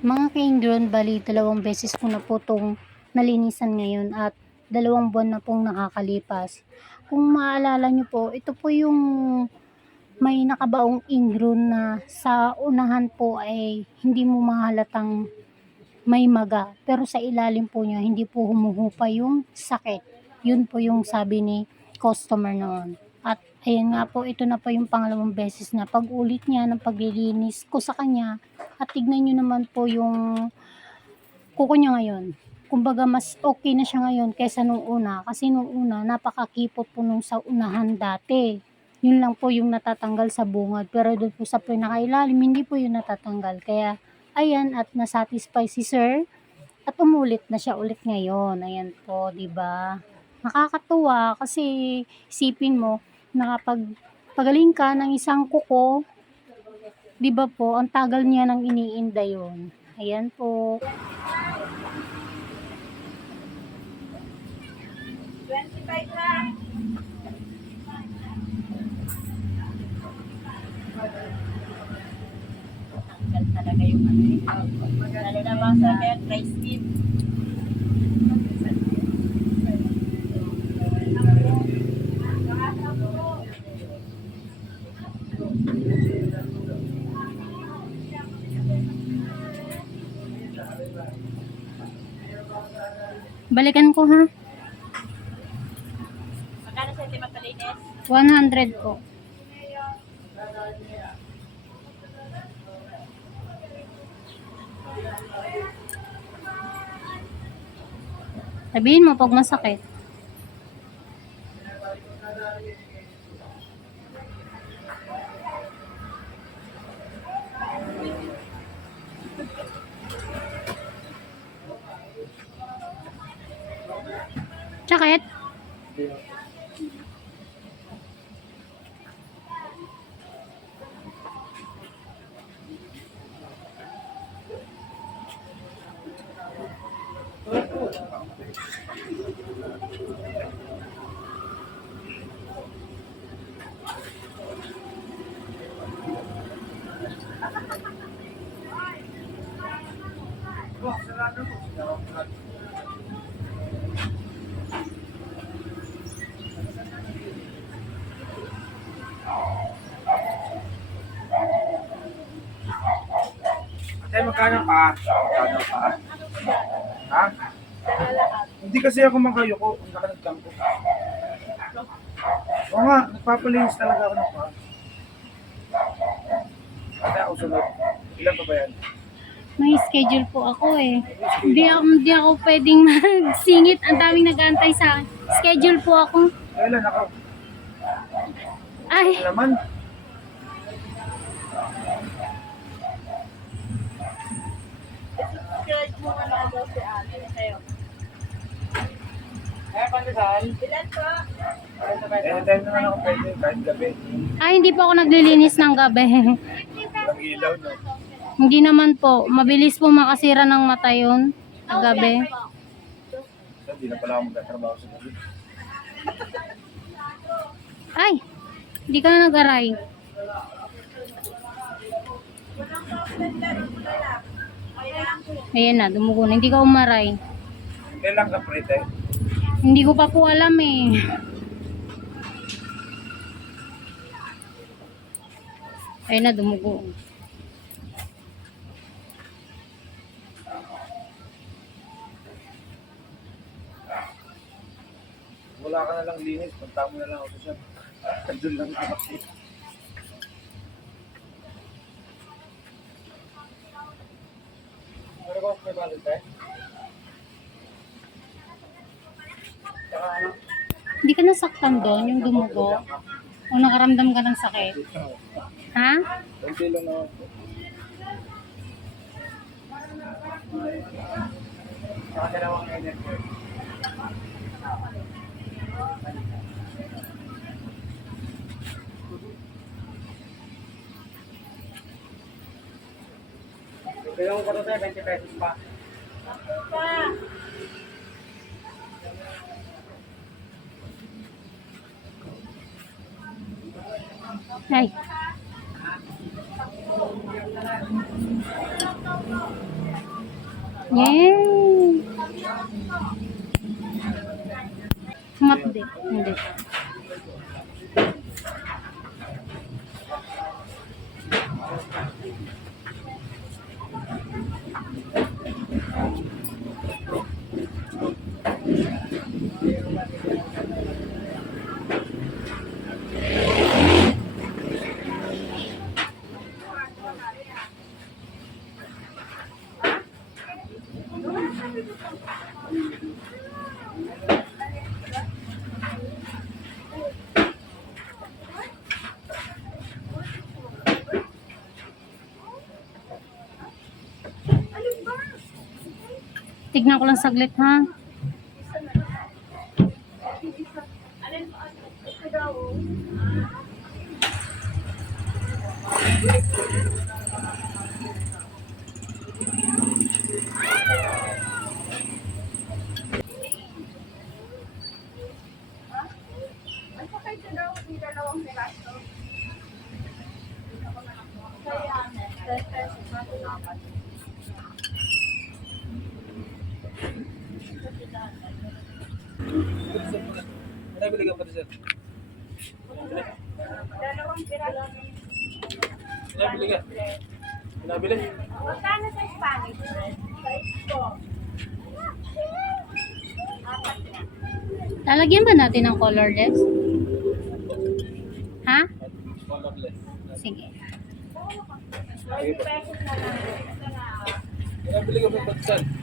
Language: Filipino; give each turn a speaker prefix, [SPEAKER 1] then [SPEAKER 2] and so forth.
[SPEAKER 1] Mga ka-Ingron, bali dalawang beses ko na po itong nalinisan ngayon at dalawang buwan na pong nakakalipas. Kung maalala nyo po, ito po yung may nakabaong ingron na sa unahan po ay hindi mo mahalatang may maga. Pero sa ilalim po niya, hindi po humuhupa yung sakit. Yun po yung sabi ni customer noon. At ayan nga po, ito na po yung pangalawang beses na pag-ulit niya ng paglilinis ko sa kanya. At tignan nyo naman po yung kuko niya ngayon. Kumbaga mas okay na siya ngayon kaysa nung una. Kasi nung una, napakakipot po nung sa unahan dati. Yun lang po yung natatanggal sa bungad. Pero doon po sa pinakailalim, hindi po yun natatanggal. Kaya, ayan, at nasatisfy si sir. At umulit na siya ulit ngayon. Ayan po, di ba? Nakakatuwa kasi isipin mo, nakapag pagaling ka ng isang kuko, di ba po, ang tagal niya nang iniinda yun. Ayan po.
[SPEAKER 2] Tanggal talaga yung ano eh. Lalo na mga sa kaya dry skin.
[SPEAKER 1] Balikan ko ha.
[SPEAKER 2] Magkano sa tema palinis?
[SPEAKER 1] 100 po. Sabihin mo pag masakit. Sakit?
[SPEAKER 3] Ate, magkano pa? Magkano pa? Ha? Hindi kasi ako makayoko. Ang nakanagkam ko. Oo nga, nagpapalinis talaga ako ng pa. Ate, ako sunod. Ilan pa ba yan?
[SPEAKER 1] May schedule po ako eh. Hindi ako, hindi ako pwedeng magsingit. Ang daming nag-aantay sa akin. Schedule po ako.
[SPEAKER 3] Kailan ako?
[SPEAKER 1] Ay,
[SPEAKER 3] Ano naman?
[SPEAKER 2] Subscribe mo nga na daw si ate sa'yo.
[SPEAKER 3] Pandesal.
[SPEAKER 2] Ilan po?
[SPEAKER 3] Anytime naman ako pwede, kahit gabi.
[SPEAKER 1] ay hindi po ako naglilinis ng gabi.
[SPEAKER 3] Walang ilaw, no?
[SPEAKER 1] hindi naman po. Mabilis po makasira ng mata yun. Sa gabi.
[SPEAKER 3] So, Hindi na pala ako magtatrabaho sa gabi.
[SPEAKER 1] Ay, hindi ka na nag-aray. Ayan na, dumugo na. Hindi ka umaray.
[SPEAKER 3] Kailan ka prete?
[SPEAKER 1] Hindi ko pa po alam eh. Ayun na, dumugo.
[SPEAKER 3] Wala ka na lang linis, punta mo na lang ako shop. Doon lang ako. Ano ko, may balot eh?
[SPEAKER 1] Hindi ka nasaktan doon, yung dumugo. O nakaramdam ka ng sakit. Ha?
[SPEAKER 3] Kunti lang na. Saka dalawang energy. Kailangan ko tayo 20 pesos pa.
[SPEAKER 1] Ay. Yay! Mat din. Hindi. Tignan ko lang saglit ha.
[SPEAKER 4] Nabili ka
[SPEAKER 2] Dalawang piraso.
[SPEAKER 4] Nabili ka. Nabili.
[SPEAKER 2] Magkano sa Spanish? Apat na.
[SPEAKER 1] Lalagyan ba natin ng colorless? Ha?
[SPEAKER 4] Colorless.
[SPEAKER 1] Sige.
[SPEAKER 2] 20 pesos na lang. Ito na.
[SPEAKER 4] Nabili ka pa sir.